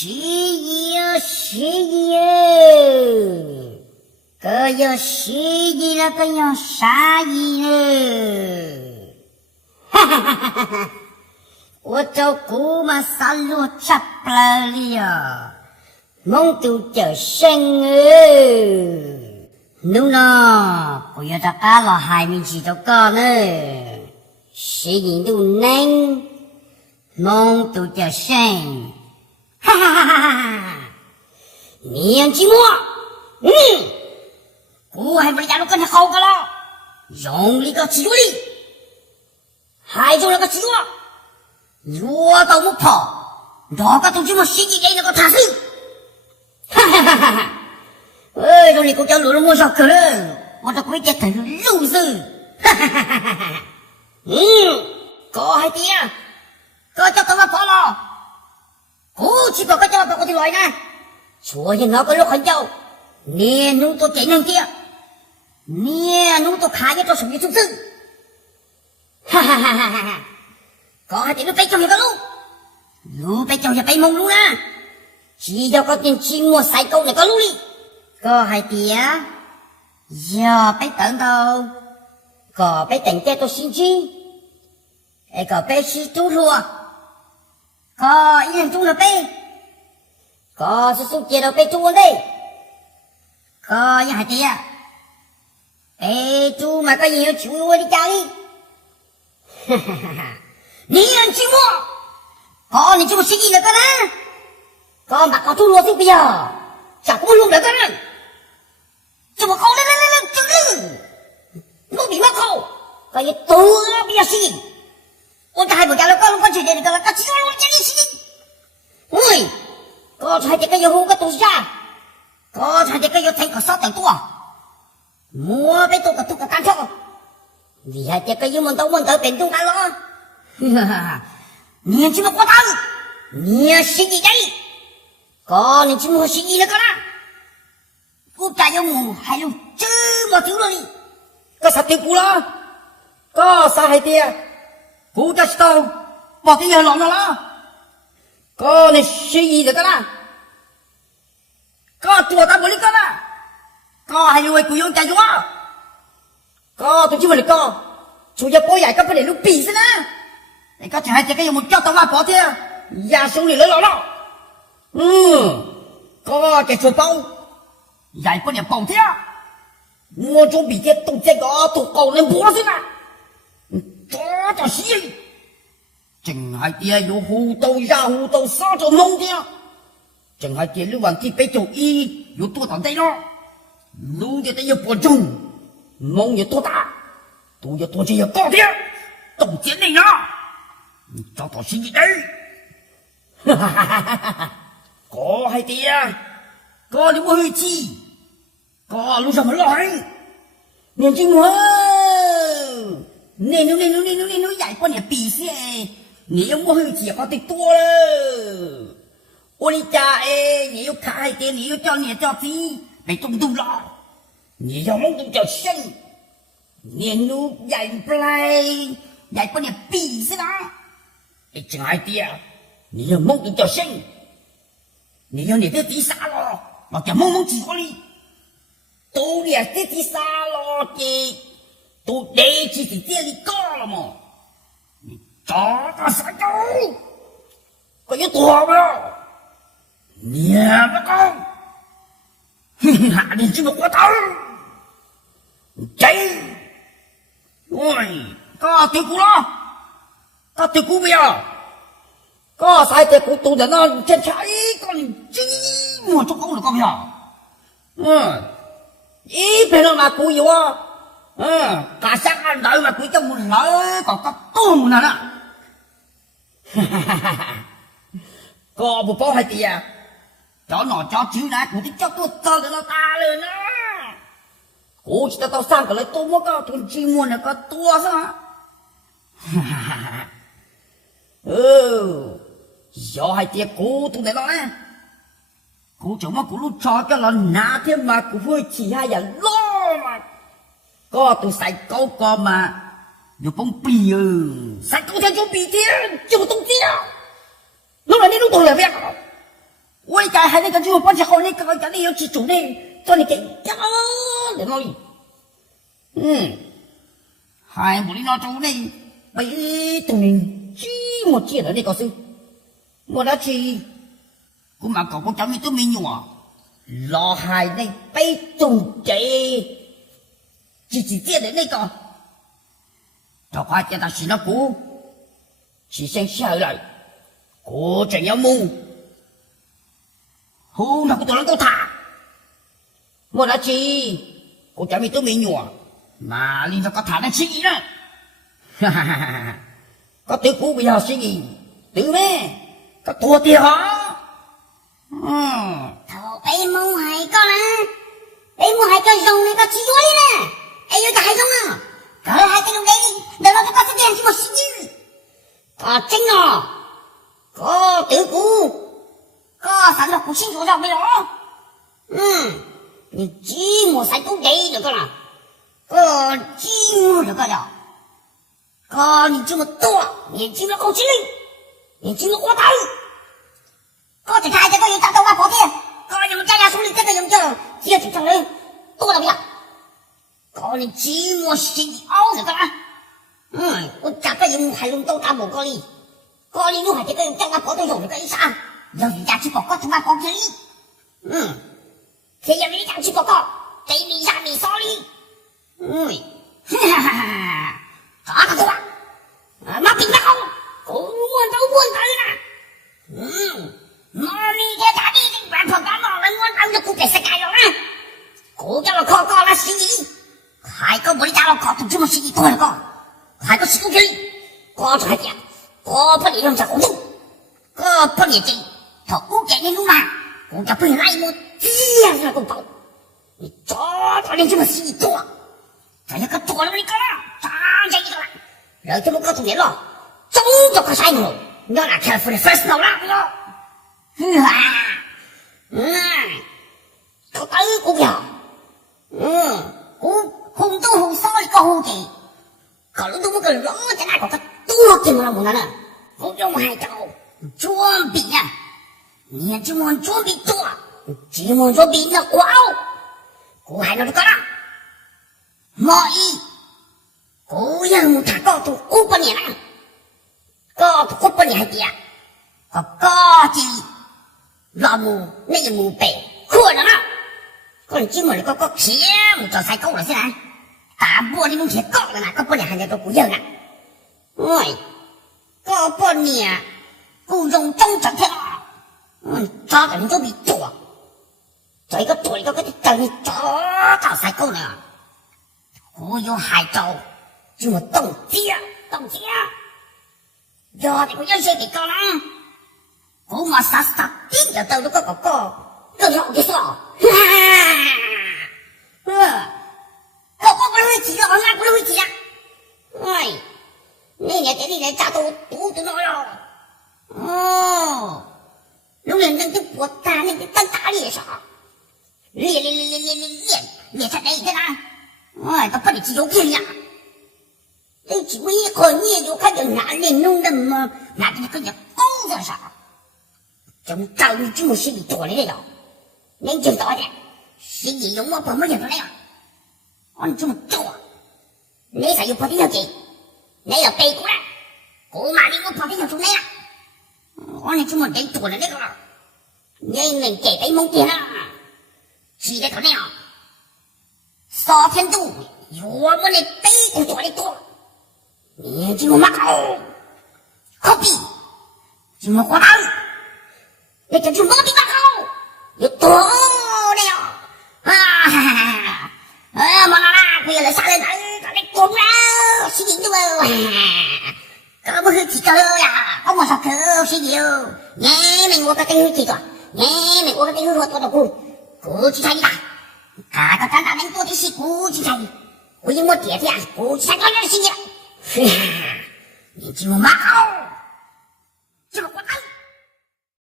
十一，个有11了，个有12了，哈哈哈哈哈！我找姑妈三路插不了，梦都叫生儿，侬呢？不要在家了，还没去到家呢，12都能，梦都叫生。哈哈哈哈哈！年纪末，我还不是家都跟你好个了，用力个起力，还就那个起我都不跑，那个都这么实际的那个他是，哈哈哈哈哈！哎，这里国家落了我上课了，我的国家都是肉丝，哈哈哈哈哈！哥还爹，哥叫他们跑了。我去把个叫把我的来呢，所以那个人很久，年农都给人家，年农都看见这属于出事，哈哈哈哈哈！搞还得路被叫一个路被叫一被蒙路啦，只要个点寂寞晒够那个路里，搞还得要被等到，搞被等待到星期，搞被是猪肉啊。có ý hình chung là bê có sự xúc chế đâu bê chung đây có ý hạt tìa bê chung mà có nhiều chú đi chào đi ní anh chú mua có ní chú một xích gì nữa cơ đó có mà có chung luôn thì bây giờ chẳng có luôn nữa cơ đó chú một khâu lên chú lên nó bị mất khâu có ý tố bây giờ xích我还不讲了，搞了我去的那个，搞起我这里去。喂，搞出来这个有个东西啊，搞出来这个有太个少等多，莫被多个单车，你还这个有问到变动干了，哈哈，年轻的过大，你十几岁，搞你怎么十几那个啦？我家有母还有这么久了哩，搞啥地步了？搞啥还的？我家知道，把这些弄了，哥你11这个啦，哥多大不哩个啦，哥还以为不用加油啊，哥都去问你哥，除了包野个不能路比是呢，你哥就还这个有没叫到我包的，压手里了，哥这出包，也不能包的，我总比这动这个都高人不是呢。这是真系啲有好到也好到沙就弄啲，真系啲你话啲比做一有多大地咯，路嘅得要播种，梦有多大，都要多这要高啲，都见你啦，你找到新一代，哈哈哈哈哈哈，嗰系啲啊，嗰你會去知，嗰路上咪來，年輕喎。你也不能比些，你又没去结果的多了。我的家你又开店，你又叫你叫鸡，被中毒了。你要弄都叫生，你奴也不来，也不能比些啦。你真爱的啊，你要弄都叫生，你要你的第三了，我叫蒙几个哩，都你的第三了的。都累起在这里搞了嘛？你找他啥狗？我有多少了？你不搞？你这么活头？这，喂，搞对股了？搞对股不要？搞啥对股都在那检查一个你这么做够了搞不要？一边人拿股有啊？cả sáng ăn đợi mà quý trong một lỡ còn có tôm nào đó có một phố hay tìa cho nó cho chữ đã cũng thích cho tôi cho được nó ta lên á cô chỉ tao sang cái lấy tôi mua có tôi chỉ muốn là có tua sao do hay tìa cô tôi để nó nè cô chẳng mà cô lúc cho cái là nã thêm mà cô vui chỉ hai giờ lo mà có tôi xài câu có mà nhiều bông bì xài câu theo cho bì thiên chưa tung tia lúc này lúc tôi là việc 家还那个就把这好那个家里有几种呢？叫你给家在哪里？还不你那种呢？被动人这么接的那个是，我那去，我嘛搞个咱们都没用啊。老海那被动这自己接的那个，这快叫他洗了锅，起身下来，我怎样梦？好，那个多人够他，我那去，我咱们都没用啊。哪里那个他的起呢？哈哈哈哈！có tiểu cũ bây giờ suy nghĩ tự mê có tua tiền hả thầu ấy mong hay con á ấy mong hay con rồng này có chi vô đi nè ấy vô chạy rồng à cỡ hai cái rồng đấy đừng nói có sẽ tiền chứ một xí gì có chính nó có tiểu cũ có sản xuất của sinh số rồng bây giờ你寂寞才够đấy được con à có寂寞được con à哥，你这么多，眼睛了够机灵，眼睛了花大。哥，只看这个有大头发跑的，哥，你们家家手里这个有这，这几张人多了不要？哥，你寂寞心熬的干嘛？我家个人还用到大毛哥哩，哥，你用还这个家家跑的用的个意思啊？让人家去报告他妈报警哩，这样人家去报告，对你下你手里，哈哈哈。啥个多啊？妈顶得好，我都问他呢。妈你这大地这边跑干嘛了？我就不给谁干了啊！我叫我考高了心意，还个我的家了考都这么心意多了个，还个心意，我才讲，我不理用这工作，我不理这，他不给你弄嘛，我就不来么这样子个包，你找你这么心意多，这个多了你干了。咋这一个了？然后这么告诉你了，早就可晒了。你要拿开付的 first no 了，เขาตื้อกูอย่ากูต้องหูซ้อยก็หูดีก็รู้ตัวก็ร้อนจะได้ก็ตัวกินมาหมดนั่นน่ะกูยังไม่ให้เจ้าจ้วงปีอ่ะเนี่ยจ้วงปีตัวจ้วงปีน่ะกว้าวกูให้เราดูกันนะมออีกูยังมุทักก็ถูกกูปะเนี่ยนะก็ถูกกูปะเนี่ยให้ดีอ่ะก็จีเรามูไม่ยังมูเป๋ควรนะคนจิ้มหมดเลยก็เขี้ยวจะใส่กุ้งเลยใช่ไหมตาบัวนี่มึงเขี้ยวกุ้งเลยนะก็ปะเนี่ยให้ตัวกูเยอะนะโอ้ยก็ปะเนี่ยกูยงจ้องจังแท้จ้าแต่มึงต้องมีตัวใจก็ตัวก็จะมีจ้าใส่กุ้งเลยกู有海州就我冻结giờ thì cũng sẽ bị con á cô mà sát tiếng giờ tao nó có cơn họng cái sọ cậu có cái gì đó nha có cái gì à ôi nên nhà cái đi này cha tôi nói rồi lúc này đang cái buộc ta nên cái tăng ta đi sao liền thật đây thế nào ôi tao phải đi chiếu kia nha đây chỉ có những con nhia vô khách đường ngã lên nông đầm mà ngã cái cái nhà công rồi sao chúng tao như chúng một sự bị tổ này đâu nên chừng tao này sự gì giống mà bấm mới nhận này anh chúng một chỗ nếu sao yêu phải đi gì nếu là tây cũng mà đi có phải đi chỗ này anh chúng một đánh tổ này đấy cơ nhưng mình kể tay mông tiền à chỉ cái chỗ này so thiên tu我们的背骨多的多。你就马狗，何必？就么花刀，那就毛病马狗，有多了马拉拉，不要来杀人，他来滚了，是你的哦，这不是几个呀？我说可是有，你们我个等几个，你们我个等我多的估计才一大，他个长大能多的是估计才一，我因我爹爹估计才个人是你。你就马好。